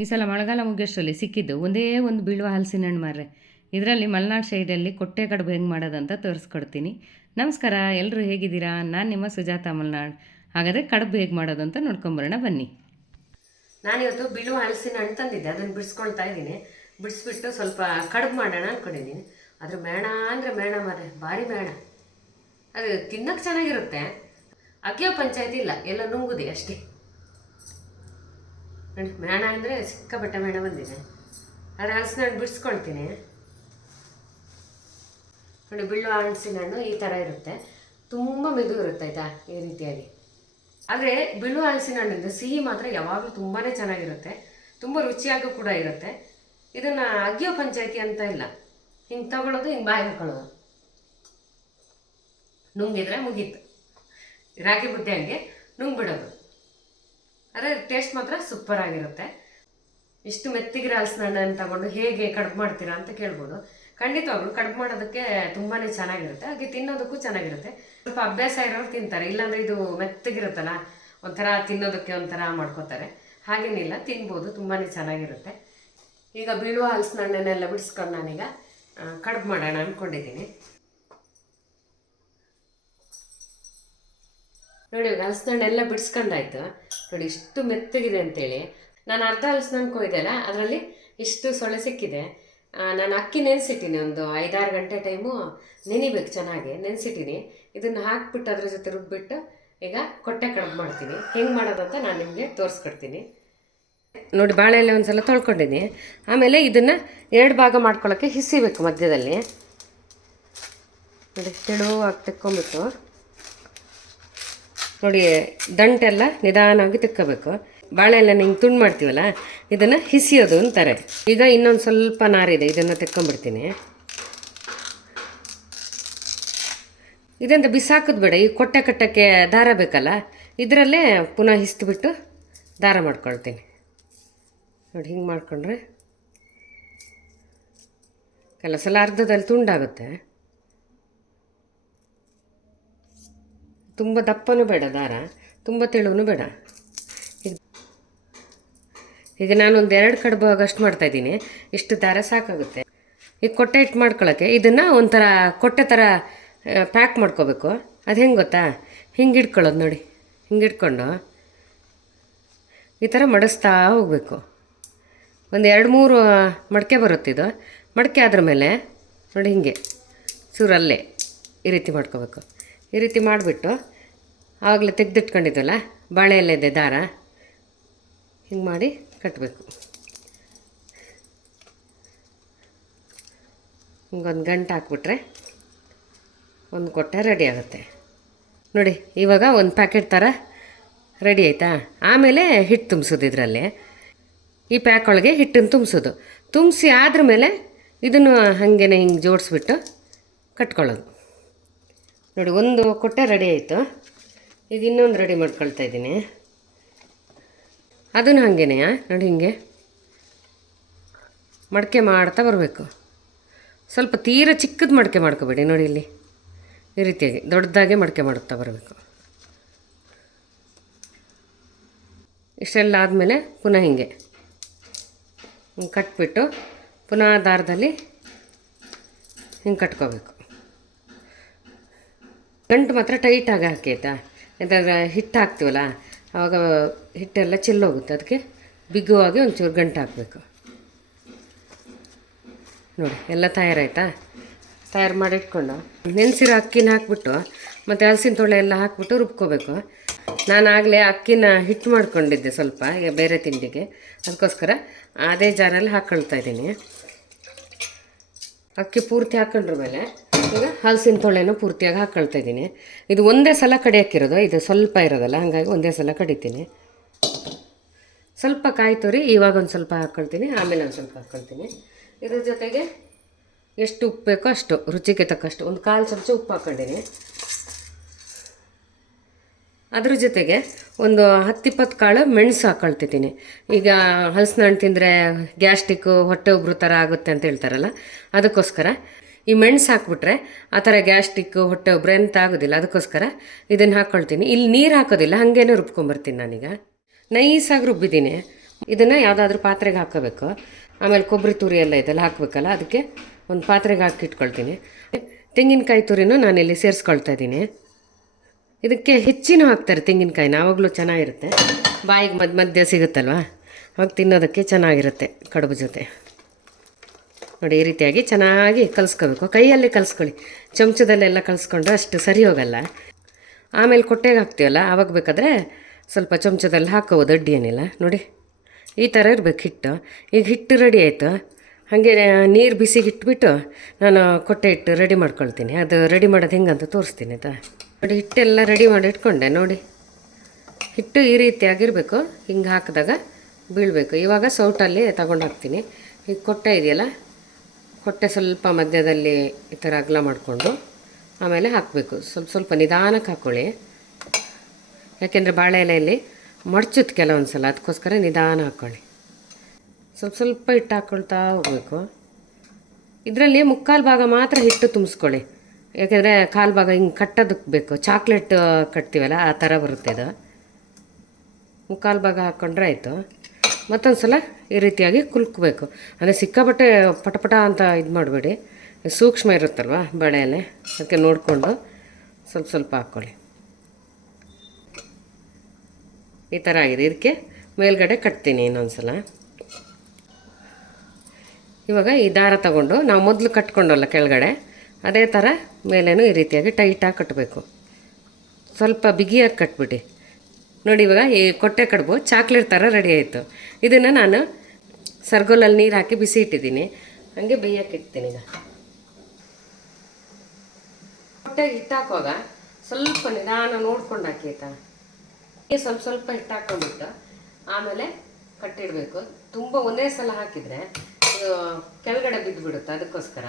ಈ ಸಲ ಮಳೆಗಾಲ ಮುಗಿಯೋಷ್ಟರಲ್ಲಿ ಸಿಕ್ಕಿದ್ದು ಒಂದೇ ಒಂದು ಬೀಳುವ ಹಲಸಿನ ಹಣ್ಣು ಮಾರ್ರೆ. ಇದರಲ್ಲಿ ಮಲೆನಾಡು ಶೈಲಿಯಲ್ಲಿ ಕೊಟ್ಟೆ ಕಡುಬು ಹೆಂಗೆ ಮಾಡೋದಂತ ತೋರಿಸ್ಕೊಡ್ತೀನಿ. ನಮಸ್ಕಾರ ಎಲ್ಲರೂ ಹೇಗಿದ್ದೀರಾ? ನಾನು ನಿಮ್ಮ ಸುಜಾತ ಮಲೆನಾಡು. ಹಾಗಾದರೆ ಕಡುಬು ಹೇಗೆ ಮಾಡೋದಂತ ನೋಡ್ಕೊಂಬರೋಣ ಬನ್ನಿ. ನಾನಿವತ್ತು ಬೀಳುವ ಹಲಸಿನ ಹಣ್ಣು ತಂದಿದ್ದೆ. ಅದನ್ನು ಬಿಡಿಸ್ಕೊಳ್ತಾ ಇದ್ದೀನಿ. ಬಿಡಿಸ್ಬಿಟ್ಟು ಸ್ವಲ್ಪ ಕಡುಬು ಮಾಡೋಣ ಅಂದ್ಕೊಂಡಿದ್ದೀನಿ ಅದ್ರ ಮೇಣ ಅಂದರೆ ಮೇಣ ಮಾರೆ ಭಾರಿ ಮೇಣ. ಅದು ತಿನ್ನಕ್ಕೆ ಚೆನ್ನಾಗಿರುತ್ತೆ. ಅಗ್ಯೋ ಪಂಚಾಯತಿ ಇಲ್ಲ, ಎಲ್ಲ ನುಂಗುದೆ ಅಷ್ಟೇ. ಮೇಣ ಅಂದರೆ ಸಿಕ್ಕಾಪಟ್ಟೆ ಮೇಣ ಬಂದಿದೆ. ಆದರೆ ಹಲಸಿನ ಹಣ್ಣು ಬಿಡಿಸ್ಕೊಳ್ತೀನಿ. ನೋಡಿ ಬೀಳುವ ಹಣ್ಸಿನ ಹಣ್ಣು ಈ ಥರ ಇರುತ್ತೆ. ತುಂಬ ಮೆದು ಇರುತ್ತೆ, ಆಯಿತಾ? ಈ ರೀತಿಯಾಗಿ. ಆದರೆ ಬೀಳುವ ಹಲಸಿನ ಹಣ್ಣಿಂದ ಸಿಹಿ ಮಾತ್ರ ಯಾವಾಗಲೂ ತುಂಬಾ ಚೆನ್ನಾಗಿರುತ್ತೆ. ತುಂಬ ರುಚಿಯಾಗೂ ಕೂಡ ಇರುತ್ತೆ. ಇದನ್ನು ಅಗ್ಯೋ ಪಂಚಾಯತಿ ಅಂತ ಇಲ್ಲ. ಹಿಂಗೆ ತಗೊಳ್ಳೋದು ಹಿಂಗೆ ಬಾಯಿ ಹಾಕೊಳ್ಳೋದು. ನುಂಗಿದ್ರೆ ಮುಗೀತು. ರಾಗಿ ಮುದ್ದೆ ಹಂಗೆ ನುಂಗ್ಬಿಡೋದು. ಆದರೆ ಟೇಸ್ಟ್ ಮಾತ್ರ ಸೂಪರ್ ಆಗಿರುತ್ತೆ. ಇಷ್ಟು ಮೆತ್ತಿಗಿರೋ ಹಲಸಿನ ಹಣ್ಣನ್ನು ತಗೊಂಡು ಹೇಗೆ ಕಡುಬು ಮಾಡ್ತೀರಾ ಅಂತ ಕೇಳ್ಬೋದು. ಖಂಡಿತವಾಗ್ಲೂ ಕಡುಬು ಮಾಡೋದಕ್ಕೆ ತುಂಬಾ ಚೆನ್ನಾಗಿರುತ್ತೆ. ಹಾಗೆ ತಿನ್ನೋದಕ್ಕೂ ಚೆನ್ನಾಗಿರುತ್ತೆ. ಸ್ವಲ್ಪ ಅಭ್ಯಾಸ ಇರೋರು ತಿಂತಾರೆ. ಇಲ್ಲಾಂದರೆ ಇದು ಮೆತ್ತಗಿರುತ್ತಲ್ಲ, ಒಂಥರ ತಿನ್ನೋದಕ್ಕೆ ಒಂಥರ ಮಾಡ್ಕೋತಾರೆ. ಹಾಗೇನಿಲ್ಲ ತಿನ್ಬೋದು ತುಂಬಾ ಚೆನ್ನಾಗಿರುತ್ತೆ. ಈಗ ಬೀಳುವ ಹಲಸಿನ ಹಣ್ಣನ್ನೆಲ್ಲ ಬಿಡಿಸ್ಕೊಂಡು ನಾನೀಗ ಕಡುಬು ಮಾಡೋಣ ಅಂದ್ಕೊಂಡಿದ್ದೀನಿ ನೋಡಿ ಇವಾಗ ಹಲಸಿನ ಹಣ್ಣೆಲ್ಲ ಬಿಡಿಸ್ಕೊಂಡಾಯ್ತು. ನೋಡಿ, ಇಷ್ಟು ಮೆತ್ತಗಿದೆ ಅಂತೇಳಿ. ನಾನು ಅರ್ಧ ಹಲಸಿನ ಹಣ್ಣು ಕೊಯ್ದಲ್ಲ ಅದರಲ್ಲಿ ಇಷ್ಟು ಸೊಳ್ಳೆ ಸಿಕ್ಕಿದೆ. ನಾನು ಅಕ್ಕಿ ನೆನೆಸಿಟ್ಟೀನಿ, ಒಂದು ಐದಾರು ಗಂಟೆ ಟೈಮು. ನೆನಿಬೇಕು ಚೆನ್ನಾಗಿ, ನೆನೆಸಿಟ್ಟೀನಿ. ಇದನ್ನು ಹಾಕ್ಬಿಟ್ಟು ಅದ್ರ ಜೊತೆ ರುಬ್ಬಿಟ್ಟು ಈಗ ಕೊಟ್ಟೆ ಕಡುಬು ಮಾಡ್ತೀನಿ. ಹೆಂಗೆ ಮಾಡೋದಂತ ನಾನು ನಿಮಗೆ ತೋರಿಸ್ಕೊಡ್ತೀನಿ. ನೋಡಿ ಬಾಳೆಲೆ ಒಂದ್ಸಲ ತೊಳ್ಕೊಂಡಿದ್ದೀನಿ ಆಮೇಲೆ ಇದನ್ನು ಎರಡು ಭಾಗ ಮಾಡ್ಕೊಳ್ಳೋಕ್ಕೆ ಹಿಸಿಬೇಕು ಮಧ್ಯದಲ್ಲಿ. ನೋಡಿ, ತೆಳುವಾಗಿ ತೆಕ್ಕೊಂಬಿಟ್ಟು. ನೋಡಿ, ದಂಟೆಲ್ಲ ನಿಧಾನವಾಗಿ ತಿಕ್ಕಬೇಕು. ಬಾಳೆ ಎಲ್ಲ ನಿಂಗೆ ತುಂಡು ಮಾಡ್ತೀವಲ್ಲ, ಇದನ್ನು ಹಿಸಿಯೋದು ಅಂತಾರೆ. ಈಗ ಇನ್ನೊಂದು ಸ್ವಲ್ಪ ನಾರಿದೆ, ಇದನ್ನು ತೆಕ್ಕೊಂಬಿಡ್ತೀನಿ ಇದೆಂತ ಬಿಸಾಕೋದು ಬೇಡ, ಈ ಕೊಟ್ಟೆ ಕಟ್ಟಕ್ಕೆ ದಾರ ಬೇಕಲ್ಲ, ಇದರಲ್ಲೇ ಪುನಃ ಹಿಸ್ದುಬಿಟ್ಟು ದಾರ ಮಾಡ್ಕೊಳ್ತೀನಿ. ನೋಡಿ, ಹಿಂಗೆ ಮಾಡಿಕೊಂಡ್ರೆ ಕೆಲವು ಸಲ ಅರ್ಧದಲ್ಲಿ ತುಂಡಾಗುತ್ತೆ. ತುಂಬ ದಪ್ಪನೂ ಬೇಡ, ದಾರ. ತುಂಬ ತೆಳುವೂ ಬೇಡ. ಈಗ ನಾನೊಂದು ಎರಡು ಕಡುಬು ಆಗಷ್ಟು ಮಾಡ್ತಾಯಿದ್ದೀನಿ ಇಷ್ಟು ದಾರ ಸಾಕಾಗುತ್ತೆ. ಈಗ ಕೊಟ್ಟೆ ಇಟ್ಟು ಮಾಡ್ಕೊಳ್ಳೋಕ್ಕೆ ಇದನ್ನು ಒಂಥರ ಕೊಟ್ಟೆ ಥರ ಪ್ಯಾಕ್ ಮಾಡ್ಕೋಬೇಕು. ಅದು ಹೆಂಗೆ ಗೊತ್ತಾ? ಹಿಂಗೆ ಇಟ್ಕೊಳ್ಳೋದು ನೋಡಿ. ಹಿಂಗೆ ಇಟ್ಕೊಂಡು ಈ ಥರ ಮಡಿಸ್ತಾ ಹೋಗಬೇಕು. ಒಂದು ಎರಡು ಮೂರು ಮಡಕೆ ಬರುತ್ತೆ ಇದು. ಮಡಕೆ ಆದ್ರ ಮೇಲೆ ನೋಡಿ ಹಿಂಗೆ ಚೂರಲ್ಲೇ ಈ ರೀತಿ ಮಾಡ್ಕೋಬೇಕು. ಈ ರೀತಿ ಮಾಡಿಬಿಟ್ಟು ಆವಾಗಲೇ ತೆಗೆದಿಟ್ಕೊಂಡಿದ್ವಲ್ಲ ಬಾಳೆ ಎಲೆದೆ ದಾರ. ಹಿಂಗೆ ಮಾಡಿ ಕಟ್ಟಬೇಕು ಹಿಂಗೊಂದು ಗಂಟೆ ಹಾಕ್ಬಿಟ್ರೆ ಒಂದು ಕೊಟ್ಟೆ ರೆಡಿ ಆಗುತ್ತೆ. ನೋಡಿ, ಇವಾಗ ಒಂದು ಪ್ಯಾಕೆಟ್ ಥರ ರೆಡಿ ಆಯಿತಾ? ಆಮೇಲೆ ಹಿಟ್ಟು ತುಂಬಿಸೋದು ಇದರಲ್ಲಿ. ಈ ಪ್ಯಾಕ್ ಒಳಗೆ ಹಿಟ್ಟನ್ನು ತುಂಬಿಸೋದು. ತುಂಬಿಸಿ ಆದ್ರ ಮೇಲೆ ಇದನ್ನು ಹಾಗೇನೆ ಹಿಂಗೆ ಜೋಡಿಸ್ಬಿಟ್ಟು ಕಟ್ಕೊಳ್ಳೋದು. ನೋಡಿ, ಒಂದು ಕೊಟ್ಟೆ ರೆಡಿ ಆಯಿತು. ಈಗ ಇನ್ನೊಂದು ರೆಡಿ ಮಾಡ್ಕೊಳ್ತಾ ಇದ್ದೀನಿ. ಅದನ್ನು ಹಾಗೇನೆಯ? ನೋಡಿ, ಹಿಂಗೆ. ಮಡಕೆ ಮಾಡ್ತಾ ಬರಬೇಕು. ಸ್ವಲ್ಪ ತೀರ ಚಿಕ್ಕದು ಮಡಕೆ ಮಾಡ್ಕೋಬೇಡಿ. ನೋಡಿ, ಇಲ್ಲಿ ಈ ರೀತಿಯಾಗಿ ದೊಡ್ಡದಾಗೆ ಮಡಕೆ ಮಾಡುತ್ತಾ ಬರಬೇಕು. ಇಷ್ಟೆಲ್ಲ ಆದಮೇಲೆ ಪುನಃ ಹೀಗೆ ಕಟ್ಬಿಟ್ಟು ಪುನಃ ದಾರದಲ್ಲಿ ಹಿಂಗೆ ಕಟ್ಕೋಬೇಕು. ಗಂಟು ಮಾತ್ರ ಟೈಟಾಗಿ ಆಯಿತಾ? ಯಾಕಂದರೆ ಹಿಟ್ಟು ಹಾಕ್ತೀವಲ್ಲ ಆವಾಗ ಹಿಟ್ಟೆಲ್ಲ ಚೆಲ್ಲೋಗುತ್ತೆ ಅದಕ್ಕೆ ಬಿಗುವಾಗಿ ಒಂಚೂರು ಗಂಟು ಹಾಕಬೇಕು. ನೋಡಿ, ಎಲ್ಲ ತಯಾರಾಯ್ತಾ? ತಯಾರು ಮಾಡಿ ಇಟ್ಕೊಂಡು ನೆನೆಸಿರೋ ಅಕ್ಕಿನ ಹಾಕ್ಬಿಟ್ಟು, ಮತ್ತು ಹಲಸಿನ ತೊಳೆ ಎಲ್ಲ ಹಾಕ್ಬಿಟ್ಟು ರುಬ್ಕೋಬೇಕು. ನಾನು ಆಗಲೇ ಅಕ್ಕಿನ ಹಿಟ್ಟು ಮಾಡ್ಕೊಂಡಿದ್ದೆ ಸ್ವಲ್ಪ, ಈಗ ಬೇರೆ ತಿಂಡಿಗೆ. ಅದಕ್ಕೋಸ್ಕರ ಅದೇ ಜಾರಲ್ಲಿ ಹಾಕ್ಕೊಳ್ತಾ ಇದ್ದೀನಿ. ಅಕ್ಕಿ ಪೂರ್ತಿ ಹಾಕೊಂಡ್ರ ಮೇಲೆ ಈಗ ಹಲಸಿನ ತೊಳೆನೂ ಪೂರ್ತಿಯಾಗಿ ಹಾಕ್ಕೊಳ್ತಾ ಇದ್ದೀನಿ. ಇದು ಒಂದೇ ಸಲ ಕಡಿಯೋಕ್ಕಿರೋದು, ಇದು ಸ್ವಲ್ಪ ಇರೋದಲ್ಲ, ಹಾಗಾಗಿ ಒಂದೇ ಸಲ ಕಡಿತೀನಿ. ಸ್ವಲ್ಪ ಕಾಯಿ ತುರಿ, ಇವಾಗ ಒಂದು ಸ್ವಲ್ಪ ಹಾಕ್ಕೊಳ್ತೀನಿ ಆಮೇಲೆ ಒಂದು ಸ್ವಲ್ಪ ಹಾಕ್ಕೊಳ್ತೀನಿ ಇದ್ರ ಜೊತೆಗೆ ಎಷ್ಟು ಉಪ್ಪು ಬೇಕೋ ಅಷ್ಟು, ರುಚಿಗೆ ತಕ್ಕಷ್ಟು, ಒಂದು ಕಾಲು ಚಮಚ ಉಪ್ಪು ಹಾಕ್ಕೊಂಡಿನಿ ಅದ್ರ ಜೊತೆಗೆ ಒಂದು ಹತ್ತಿಪ್ಪತ್ತು ಕಾಳು ಮೆಣಸು ಹಾಕ್ಕೊಳ್ತಿದ್ದೀನಿ ಈಗ ಹಲಸಿನ ಹಣ್ಣು ತಿಂದರೆ ಗ್ಯಾಸ್ಟಿಕ್ಕು ಹೊಟ್ಟೆ ಉಬ್ರು ಥರ ಆಗುತ್ತೆ ಅಂತ ಹೇಳ್ತಾರಲ್ಲ, ಅದಕ್ಕೋಸ್ಕರ ಈ ಮೆಣಸು ಹಾಕ್ಬಿಟ್ರೆ ಆ ಥರ ಗ್ಯಾಸ್ಟಿಕ್ಕು ಹೊಟ್ಟೆ ಒಬ್ಬರೆ ಎಂತ ಆಗೋದಿಲ್ಲ. ಅದಕ್ಕೋಸ್ಕರ ಇದನ್ನು ಹಾಕ್ಕೊಳ್ತೀನಿ ಇಲ್ಲಿ ನೀರು ಹಾಕೋದಿಲ್ಲ, ಹಾಗೇನೆ ರುಬ್ಕೊಂಬರ್ತೀನಿ ನಾನೀಗ. ನೈಸಾಗಿ ರುಬ್ಬಿದ್ದೀನಿ. ಇದನ್ನು ಯಾವುದಾದ್ರೂ ಪಾತ್ರೆಗೆ ಹಾಕೋಬೇಕು ಆಮೇಲೆ ಕೊಬ್ಬರಿ ತುರಿ ಎಲ್ಲ ಇದೆಲ್ಲ ಹಾಕಬೇಕಲ್ಲ, ಅದಕ್ಕೆ ಒಂದು ಪಾತ್ರೆಗೆ ಹಾಕಿ ಇಟ್ಕೊಳ್ತೀನಿ ತೆಂಗಿನಕಾಯಿ ತುರಿನೂ ಇಲ್ಲಿ ಸೇರಿಸ್ಕೊಳ್ತಾ ಇದ್ದೀನಿ. ಇದಕ್ಕೆ ಹೆಚ್ಚಿನ ಹಾಕ್ತಾರೆ ತೆಂಗಿನಕಾಯಿನ ಆವಾಗಲೂ ಚೆನ್ನಾಗಿರುತ್ತೆ. ಬಾಯಿಗೆ ಮಧ್ಯ ಮಧ್ಯ ಸಿಗುತ್ತಲ್ವಾ? ಅವಾಗ ತಿನ್ನೋದಕ್ಕೆ ಚೆನ್ನಾಗಿರುತ್ತೆ ಕಡುಬು ಜೊತೆ. ನೋಡಿ, ಈ ರೀತಿಯಾಗಿ ಚೆನ್ನಾಗಿ ಕಲಿಸ್ಕೋಬೇಕು. ಕೈಯಲ್ಲೇ ಕಲಿಸ್ಕೊಳ್ಳಿ. ಚಮಚದಲ್ಲೆಲ್ಲ ಕಲಿಸ್ಕೊಂಡ್ರೆ ಅಷ್ಟು ಸರಿ ಹೋಗಲ್ಲ. ಆಮೇಲೆ ಕೊಟ್ಟೆಗೆ ಹಾಕ್ತೀವಲ್ಲ, ಆವಾಗ ಬೇಕಾದರೆ ಸ್ವಲ್ಪ ಚಮಚದಲ್ಲಿ ಹಾಕೋದು ಅಡ್ಡಿ ಏನಿಲ್ಲ. ನೋಡಿ, ಈ ಥರ ಇರಬೇಕು ಹಿಟ್ಟು. ಈಗ ಹಿಟ್ಟು ರೆಡಿ ಆಯಿತು. ಹಾಗೆ ನೀರು ಬಿಸಿ ಇಟ್ಬಿಟ್ಟು ನಾನು ಕೊಟ್ಟೆ ಹಿಟ್ಟು ರೆಡಿ ಮಾಡ್ಕೊಳ್ತೀನಿ. ಅದು ರೆಡಿ ಮಾಡೋದು ಹೆಂಗಂತ ತೋರಿಸ್ತೀನಿ, ಆಯಿತಾ? ನೋಡಿ, ಹಿಟ್ಟೆಲ್ಲ ರೆಡಿ ಮಾಡಿ ಇಟ್ಕೊಂಡೆ, ನೋಡಿ. ಹಿಟ್ಟು ಈ ರೀತಿಯಾಗಿರಬೇಕು ಹಿಂಗೆ ಹಾಕಿದಾಗ ಬೀಳಬೇಕು. ಇವಾಗ ಸೌಟಲ್ಲಿ ತಗೊಂಡು ಹಾಕ್ತೀನಿ. ಈಗ ಕೊಟ್ಟೆ ಇದೆಯಲ್ಲ ಕೊಟ್ಟೆ ಸ್ವಲ್ಪ ಮಧ್ಯದಲ್ಲಿ ಈ ಥರ ಅಗಲ ಮಾಡಿಕೊಂಡು ಆಮೇಲೆ ಹಾಕಬೇಕು. ಸ್ವಲ್ಪ ಸ್ವಲ್ಪ ನಿಧಾನಕ್ಕೆ ಹಾಕ್ಕೊಳ್ಳಿ ಯಾಕೆಂದರೆ ಬಾಳೆ ಎಲೆಯಲ್ಲಿ ಮಡ್ಚುತ್ತೆ ಕೆಲವೊಂದು ಸಲ ಅದಕ್ಕೋಸ್ಕರ ನಿಧಾನ ಹಾಕ್ಕೊಳ್ಳಿ ಸ್ವಲ್ಪ ಸ್ವಲ್ಪ ಹಿಟ್ಟು ಹಾಕ್ಕೊಳ್ತಾ ಹೋಗಬೇಕು. ಇದರಲ್ಲಿ ಮುಕ್ಕಾಲು ಭಾಗ ಮಾತ್ರ ಹಿಟ್ಟು ತುಂಬಿಸ್ಕೊಳ್ಳಿ. ಯಾಕೆಂದರೆ ಕಾಲು ಭಾಗ ಹಿಂಗೆ ಕಟ್ಟೋದಕ್ಕೆ ಬೇಕು. ಚಾಕ್ಲೇಟ್ ಕಟ್ತೀವಲ್ಲ, ಆ ಥರ ಬರುತ್ತೆ ಇದು. ಮುಕ್ಕಾಲು ಭಾಗ ಹಾಕ್ಕೊಂಡ್ರೆ ಆಯಿತು. ಮತ್ತೊಂದು ಸಲ ಈ ರೀತಿಯಾಗಿ ಕುಲ್ಕಬೇಕು. ಅಂದರೆ ಸಿಕ್ಕಾಪಟ್ಟೆ ಪಟಪಟ ಅಂತ ಇದು ಮಾಡಬೇಡಿ. ಸೂಕ್ಷ್ಮ ಇರುತ್ತಲ್ವ ಬಳೆಯಲ್ಲಿ? ಅದಕ್ಕೆ ನೋಡಿಕೊಂಡು ಸ್ವಲ್ಪ ಸ್ವಲ್ಪ ಹಾಕ್ಕೊಳ್ಳಿ ಈ ಥರ ಆಗಿದೆ. ಇದಕ್ಕೆ ಮೇಲ್ಗಡೆ ಕಟ್ತೀನಿ ಇನ್ನೊಂದು ಸಲ ಇವಾಗ ಈ ದಾರ ತಗೊಂಡು ನಾವು ಮೊದಲು ಕಟ್ಕೊಂಡಲ್ಲ ಕೆಳಗಡೆ, ಅದೇ ಥರ ಮೇಲೇನು ಈ ರೀತಿಯಾಗಿ ಟೈಟಾಗಿ ಕಟ್ಟಬೇಕು ಸ್ವಲ್ಪ ಬಿಗಿಯಾಗಿ ಕಟ್ಬಿಟ್ಟು ನೋಡಿ ಇವಾಗ ಈ ಕೊಟ್ಟೆ ಕಡುಬು ಚಾಕ್ಲೇಟ್ ಥರ ರೆಡಿ ಆಯಿತು. ಇದನ್ನು ನಾನು ಸರ್ಗೋಲಲ್ಲಿ ನೀರು ಹಾಕಿ ಬಿಸಿ ಇಟ್ಟಿದ್ದೀನಿ. ಹಾಗೆ ಬೇಯಕ್ಕೆ ಇಡ್ತೀನಿ ಈಗ. ಹೊಟ್ಟೆಗೆ ಹಿಟ್ಟಾಕುವಾಗ ಸ್ವಲ್ಪ ನಿಧಾನ ನೋಡ್ಕೊಂಡು ಹಾಕಿ ಆಯ್ತಾ? ಹೀಗೆ ಸ್ವಲ್ಪ ಸ್ವಲ್ಪ ಹಿಟ್ಟು ಹಾಕ್ಕೊಂಡ್ಬಿಟ್ಟು ಆಮೇಲೆ ಕಟ್ಟಿಡಬೇಕು. ತುಂಬ ಒಂದೇ ಸಲ ಹಾಕಿದರೆ ಇದು ಕೆಳಗಡೆ ಬಿದ್ದುಬಿಡುತ್ತೆ ಅದಕ್ಕೋಸ್ಕರ.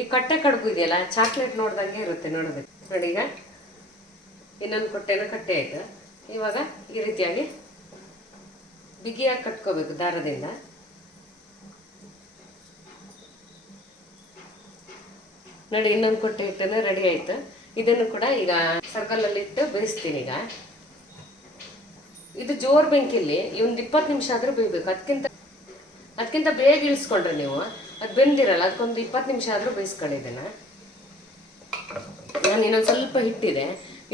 ಈ ಕಟ್ಟೆ ಕಡುಬು ಇದೆಯಲ್ಲ ಚಾಕ್ಲೇಟ್ ನೋಡ್ದಂಗೆ ಇರುತ್ತೆ ನೋಡೋದಕ್ಕೆ. ನೋಡಿ ಈಗ. ಇನ್ನೊಂದು ಕೊಟ್ಟೆನ ಕಟ್ಟೆ ಆಯಿತು. ಇವಾಗ ಈ ರೀತಿಯಾಗಿ ಬಿಗಿಯಾಗಿ ಕಟ್ಕೋಬೇಕು ದಾರದಿಂದ. ನೋಡಿ, ಇನ್ನೊಂದು ಕೊಟ್ಟೆ ಹಿಟ್ಟನ್ನು ರೆಡಿ ಆಯಿತು. ಇದನ್ನು ಕೂಡ ಈಗ ಸರ್ಕಲಲ್ಲಿ ಇಟ್ಟು ಬೇಯಿಸ್ತೀನಿ ಈಗ. ಇದು ಜೋರ್ ಬೆಂಕಿಲಿ ಒಂದು ಇಪ್ಪತ್ತು ನಿಮಿಷ ಆದರೂ ಬೇಯಬೇಕು. ಅದಕ್ಕಿಂತ ಅದಕ್ಕಿಂತ ಬೇಗ ಇಳಿಸ್ಕೊಂಡ್ರೆ ನೀವು, ಅದು ಬೆಂದಿರಲ್ಲ, ಅದಕ್ಕೊಂದು ಇಪ್ಪತ್ತು ನಿಮಿಷ ಆದರೂ ಬೇಯಿಸ್ಕೊಳ್ಳಿ ಇದನ್ನು. ನಾನು ಇನ್ನೊಂದು ಸ್ವಲ್ಪ ಹಿಟ್ಟಿದೆ.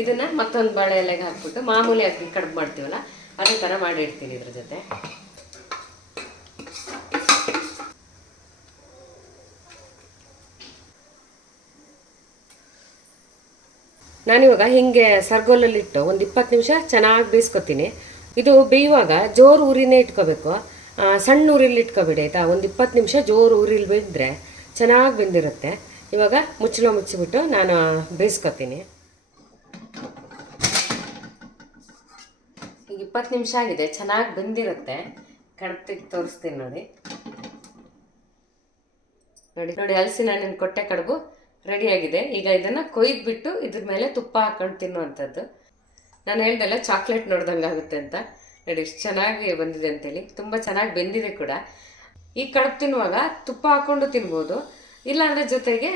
ಇದನ್ನ ಮತ್ತೊಂದು ಬಾಳೆ ಎಲೆಗೆ ಹಾಕ್ಬಿಟ್ಟು ಮಾಮೂಲಿ ಹಾಕಿ ಕಡುಬು ಮಾಡ್ತೀವಲ್ಲ, ಅದೇ ಥರ ಮಾಡಿ ಇಡ್ತೀನಿ ಇದ್ರ ಜೊತೆ. ನಾನಿವಾಗ ಹಿಂಗೆ ಸರ್ಗೋಲಲ್ಲಿಟ್ಟು ಒಂದು ಇಪ್ಪತ್ತು ನಿಮಿಷ ಚೆನ್ನಾಗಿ ಬೇಯಿಸ್ಕೊತೀನಿ. ಇದು ಬೇಯುವಾಗ ಜೋರು ಊರಿನೇ ಇಟ್ಕೋಬೇಕು. ಸಣ್ಣ ಊರಿಲಿ ಇಟ್ಕೋಬೇಡಿ, ಆಯಿತಾ? ಒಂದು ಇಪ್ಪತ್ತು ನಿಮಿಷ ಜೋರು ಊರಿಲಿ ಬಿದ್ದರೆ ಚೆನ್ನಾಗಿ ಬೆಂದಿರುತ್ತೆ. ಇವಾಗ ಮುಚ್ಚಳ ಮುಚ್ಚಿಬಿಟ್ಟು ನಾನು ಬೇಯಿಸ್ಕೊತೀನಿ. ಇಪ್ಪತ್ತು ನಿಮಿಷ ಆಗಿದೆ, ಚೆನ್ನಾಗಿ ಬೆಂದಿರುತ್ತೆ. ಕಡ್ತಿಗೆ ತೋರಿಸ್ತೀನಿ ನೋಡಿ. ನೋಡಿ ನೋಡಿ, ಹಲಸಿನ ಹಣ್ಣಿನ ಕೊಟ್ಟೆ ಕಡುಬು ರೆಡಿಯಾಗಿದೆ ಈಗ ಇದನ್ನು ಕೊಯ್ದುಬಿಟ್ಟು ಇದ್ರ ಮೇಲೆ ತುಪ್ಪ ಹಾಕೊಂಡು ತಿನ್ನುವಂಥದ್ದು. ನಾನು ಹೇಳ್ದಲ್ಲ ಚಾಕ್ಲೇಟ್ ನೋಡ್ದಂಗೆ ಆಗುತ್ತೆ ಅಂತ. ನೋಡಿ ಎಷ್ಟು ಚೆನ್ನಾಗಿ ಬಂದಿದೆ ಅಂತೇಳಿ. ತುಂಬ ಚೆನ್ನಾಗಿ ಬೆಂದಿದೆ ಕೂಡ. ಈ ಕಡುಬು ತಿನ್ನುವಾಗ ತುಪ್ಪ ಹಾಕ್ಕೊಂಡು ತಿನ್ಬೋದು. ಇಲ್ಲಾಂದ್ರೆ ಜೊತೆಗೆ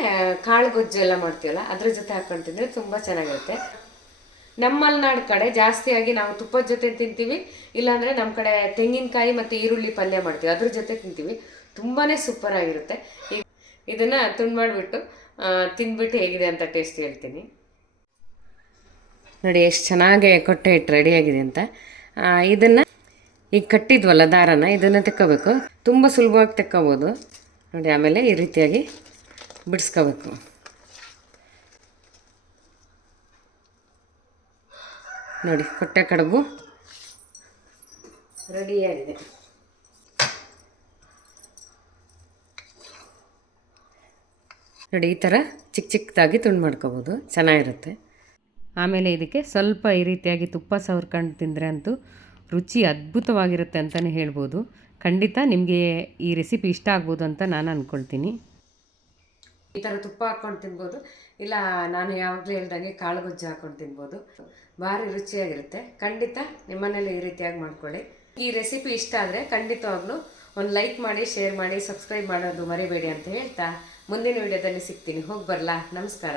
ಕಾಳು ಗೊಜ್ಜು ಎಲ್ಲ ಮಾಡ್ತೀವಲ್ಲ, ಅದ್ರ ಜೊತೆ ಹಾಕ್ಕೊಂಡು ತಿಂದರೆ ತುಂಬ ಚೆನ್ನಾಗಿರುತ್ತೆ. ನಮ್ಮ ಮಲೆನಾಡು ಕಡೆ ಜಾಸ್ತಿಯಾಗಿ ನಾವು ತುಪ್ಪದ ಜೊತೆ ತಿಂತೀವಿ, ಇಲ್ಲಾಂದರೆ ನಮ್ಮ ಕಡೆ ತೆಂಗಿನಕಾಯಿ ಮತ್ತು ಈರುಳ್ಳಿ ಪಲ್ಯ ಮಾಡ್ತೀವಿ, ಅದ್ರ ಜೊತೆ ತಿಂತೀವಿ. ತುಂಬಾ ಸೂಪರ್ ಆಗಿರುತ್ತೆ. ಈಗ ಇದನ್ನು ತುಂಡು ಮಾಡಿಬಿಟ್ಟು ತಿಂದ್ಬಿಟ್ಟು ಹೇಗಿದೆ ಅಂತ ಟೇಸ್ಟ್ ಹೇಳ್ತೀನಿ. ನೋಡಿ, ಎಷ್ಟು ಚೆನ್ನಾಗಿ ಕೊಟ್ಟೆ ಹಿಟ್ಟು ರೆಡಿಯಾಗಿದೆ ಅಂತ. ಇದನ್ನು ಈಗ ಕಟ್ಟಿದ್ವಲ್ಲ ದಾರನ, ಇದನ್ನು ತೆಕ್ಕೋಬೇಕು. ತುಂಬ ಸುಲಭವಾಗಿ ತೆಕ್ಕೋಬೋದು. ನೋಡಿ, ಆಮೇಲೆ ಈ ರೀತಿಯಾಗಿ ಬಿಡಿಸ್ಕೋಬೇಕು. ನೋಡಿ ಕೊಟ್ಟೆ ಕಡುಬು ರೆಡಿಯಾಗಿದೆ. ನೋಡಿ ಈ ಥರ ಚಿಕ್ಕ ಚಿಕ್ಕದಾಗಿ ತುಂಡು ಮಾಡ್ಕೋಬೋದು. ಚೆನ್ನಾಗಿರುತ್ತೆ. ಆಮೇಲೆ ಇದಕ್ಕೆ ಸ್ವಲ್ಪ ಈ ರೀತಿಯಾಗಿ ತುಪ್ಪ ಸವರ್ಕೊಂಡು ತಿಂದರೆ ಅಂತೂ ರುಚಿ ಅದ್ಭುತವಾಗಿರುತ್ತೆ ಅಂತಲೇ ಹೇಳ್ಬೋದು. ಖಂಡಿತ ನಿಮಗೆ ಈ ರೆಸಿಪಿ ಇಷ್ಟ ಆಗ್ಬೋದು ಅಂತ ನಾನು ಅಂದ್ಕೊಳ್ತೀನಿ ಈ ಥರ ತುಪ್ಪ ಹಾಕ್ಕೊಂಡು ತಿನ್ಬೋದು. ಇಲ್ಲ, ನಾನು ಯಾವಾಗಲೂ ಹೇಳ್ದಂಗೆ ಕಾಳು ಗೊಜ್ಜು ಹಾಕ್ಕೊಂಡು ತಿನ್ಬೋದು. ಭಾರಿ ರುಚಿಯಾಗಿರುತ್ತೆ. ಖಂಡಿತ ನಿಮ್ಮನೇಲಿ ಈ ರೀತಿಯಾಗಿ ಮಾಡ್ಕೊಳ್ಳಿ. ಈ ರೆಸಿಪಿ ಇಷ್ಟ ಆದರೆ ಖಂಡಿತವಾಗ್ಲೂ ಒಂದು ಲೈಕ್ ಮಾಡಿ ಶೇರ್ ಮಾಡಿ ಸಬ್ಸ್ಕ್ರೈಬ್ ಮಾಡೋದು ಮರಿಬೇಡಿ ಅಂತ ಹೇಳ್ತಾ ಮುಂದಿನ ವಿಡಿಯೋದಲ್ಲಿ ಸಿಗ್ತೀನಿ. ಹೋಗಿ ಬರಲಾ? ನಮಸ್ಕಾರ.